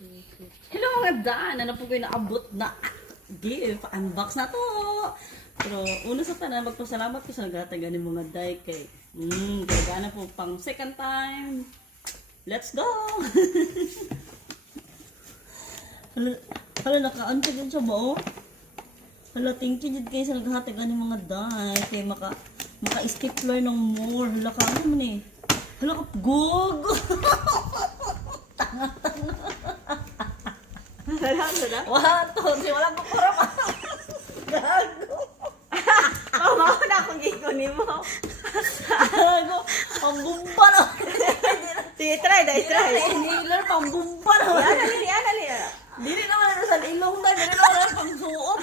Hello mga Dan! Ano po kayo naabot na gift? Unbox na to! Pero una sa tanan, magpasalamat ko sa nagatagan ng mga day kay gana po pang second time. Let's go! Hala, naka-ante din siya ba oh? Hala, thank you din kayo sa naghatagan ng mga day kay maka-stapler ng more. Hala ka, ano man eh? Hala ka, gug! Wala to, si wala ko puro pa. Gago! Mama na akong gikunin mo. Gago! Pambumba na! Sige, try. Inhaler, pambumba na! Yan, ali. Dili naman na sa ilong na, dili naman na pangsuot.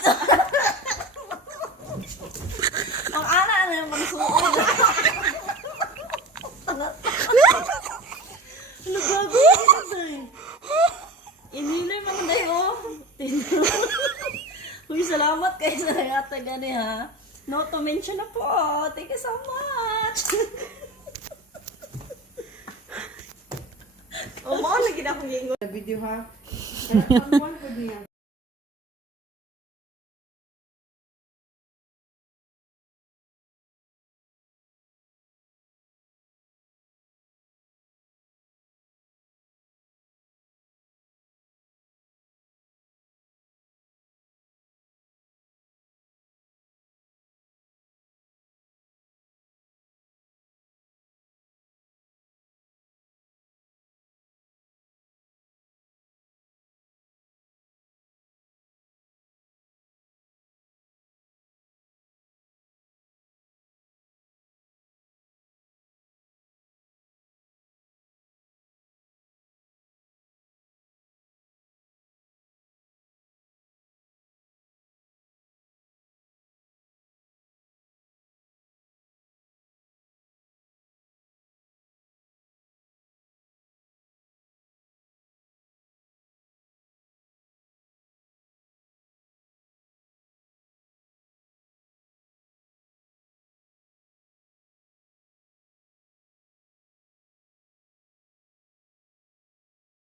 Pang-ana na yung pangsuot. Ano gago? Inhaler man na oh. Uy, salamat kayo sa nangata gani ha. No to mention na po. Thank you so much. O, mo lagi na akong gingon. Video ha. Kaya pamuan ko niya.